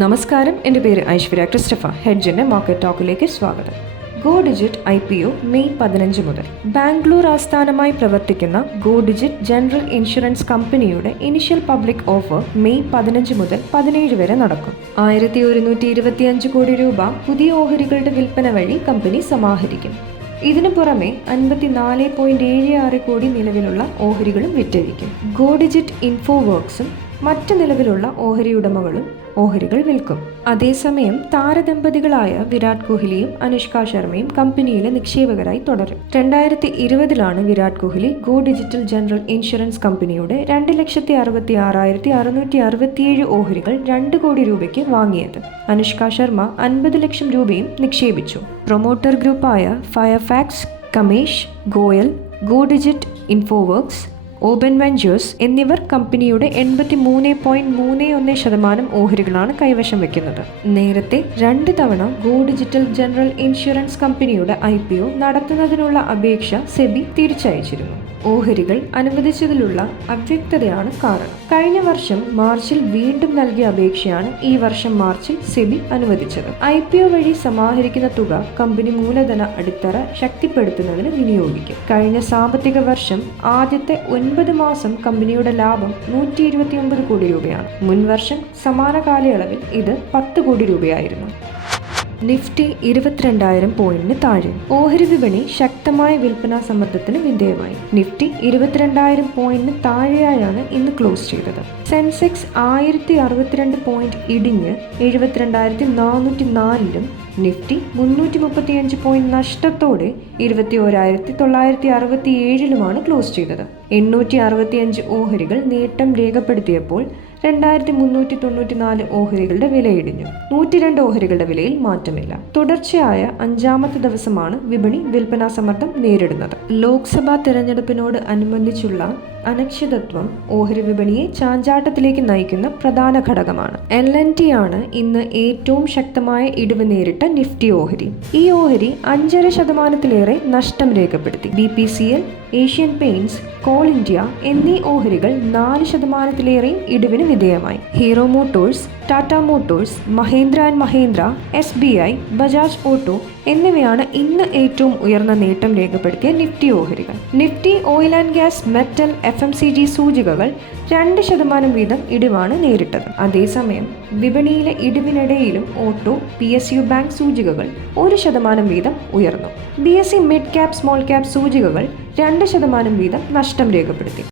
നമസ്കാരം, എൻ്റെ പേര് ഐശ്വര്യ ക്രിസ്റ്റഫ. ഹെഡ്ജിൻ്റെ മാർക്കറ്റ് ടോക്കിലേക്ക് സ്വാഗതം. ഗോ ഡിജിറ്റ് IPO മെയ് 15 മുതൽ. ബാംഗ്ലൂർ ആസ്ഥാനമായി പ്രവർത്തിക്കുന്ന ഗോ ഡിജിറ്റ് ജനറൽ ഇൻഷുറൻസ് കമ്പനിയുടെ ഇനിഷ്യൽ പബ്ലിക് ഓഫർ മെയ് 15 മുതൽ 17 വരെ നടക്കും. 1125 കോടി രൂപ പുതിയ ഓഹരികളുടെ വിൽപ്പന വഴി കമ്പനി സമാഹരിക്കും. ഇതിനു പുറമെ 54.76 കോടി നിലവിലുള്ള ഓഹരികളും വിറ്റഴിക്കും. ഗോ ഡിജിറ്റ് ഇൻഫോവർക്സും മറ്റ് നിലവിലുള്ള ഓഹരി ഉടമകളും ഓഹരികൾ വിൽക്കും. അതേസമയം താരദമ്പതികളായ വിരാട് കോഹ്ലിയും അനുഷ്ക ശർമ്മയും കമ്പനിയിലെ നിക്ഷേപകരായി തുടരും. 2020 Virat Kohli go digital general insurance കമ്പനിയുടെ 2,66,667 ഓഹരികൾ 2 കോടി രൂപയ്ക്ക് വാങ്ങിയത്. അനുഷ്ക ശർമ്മ 50 ലക്ഷം രൂപയും നിക്ഷേപിച്ചു. പ്രൊമോട്ടർ ഗ്രൂപ്പായ Fairfax, Kamesh, Goyal, Go Digit Infoworks, open ventures എന്നിവർ കമ്പനിയുടെ 83.31% ഓഹരികളാണ് കൈവശം വയ്ക്കുന്നത്. നേരത്തെ 2 തവണ ഗോ ഡിജിറ്റൽ ജനറൽ ഇൻഷുറൻസ് കമ്പനിയുടെ IPO നടത്തുന്നതിനുള്ള അപേക്ഷ സെബി തിരിച്ചയച്ചിരുന്നു. ഓഹരികൾ അനുവദിച്ചതിലുള്ള അവ്യക്തതയാണ് കാരണം. കഴിഞ്ഞ വർഷം മാർച്ചിൽ വീണ്ടും നൽകിയ അപേക്ഷയാണ് ഈ വർഷം മാർച്ചിൽ സെബി അനുവദിച്ചത്. IPO വഴി സമാഹരിക്കുന്ന തുക കമ്പനി മൂലധന അടിത്തറ ശക്തിപ്പെടുത്തുന്നതിന് വിനിയോഗിക്കും. കഴിഞ്ഞ സാമ്പത്തിക വർഷം ആദ്യത്തെ 9 മാസം കമ്പനിയുടെ ലാഭം 129 കോടി രൂപയാണ്. മുൻ വർഷം സമാന കാലയളവിൽ ഇത് 10 കോടി രൂപയായിരുന്നു. നിഫ്റ്റി 22,000 പോയിന്റിന് താഴെ. ഓഹരി വിപണി ശക്തമായ വിൽപ്പനാ സമ്മർദ്ദത്തിന് വിധേയമായി. നിഫ്റ്റി 22,000 പോയിന്റിന് താഴെയായാണ് ഇന്ന് ക്ലോസ് ചെയ്തത്. സെൻസെക്സ് 1062 പോയിന്റ് ഇടിഞ്ഞ് 72,404-ലും നിഫ്റ്റി 335 പോയിന്റ് നഷ്ടത്തോടെ 21,967-ലുമാണ് ക്ലോസ് ചെയ്തത്. 865 ഓഹരികൾ നേട്ടം രേഖപ്പെടുത്തിയപ്പോൾ 2,394 ഓഹരികളുടെ വില ഇടിഞ്ഞു. 102 ഓഹരികളുടെ വിലയിൽ മാറ്റമില്ല. തുടർച്ചയായ 5ാമത്തെ ദിവസമാണ് വിപണി വിൽപ്പനാ സമ്മർദ്ദം നേരിടുന്നത്. ലോക്സഭാ തെരഞ്ഞെടുപ്പിനോട് അനുബന്ധിച്ചുള്ള അനിശ്ചിതത്വം ഓഹരി വിപണിയെ ചാഞ്ചാട്ടത്തിലേക്ക് നയിക്കുന്ന പ്രധാന ഘടകമാണ്. L&T ആണ് ഇന്ന് ഏറ്റവും ശക്തമായ ഇടിവ് നേരിട്ട നിഫ്റ്റി ഓഹരി. ഈ ഓഹരി 5.5% നഷ്ടം രേഖപ്പെടുത്തി. BPCL, Asian paints, call India എന്നീ ഓഹരികൾ 4%-ലേറെയും ഇടിവിന് വിധേയമായി. Hero Motors, Tata Motors, Mahendra and Mahendra, SBI, Bajaj auto എന്നിവയാണ് ഇന്ന് ഏറ്റവും ഉയർന്ന നേട്ടം രേഖപ്പെടുത്തിയ നിഫ്റ്റി ഓഹരികൾ. Nifty oil and gas, metal, FMCG സൂചികകൾ 2% വീതം ഇടിവാണ് നേരിട്ടത്. അതേസമയം വിപണിയിലെ ഇടിവിനിടയിലും ഓട്ടോ, PSU ബാങ്ക് സൂചികകൾ 1% വീതം ഉയർന്നു. BSE mid cap, small cap സൂചികകൾ 2% വീതം നഷ്ടം രേഖപ്പെടുത്തി.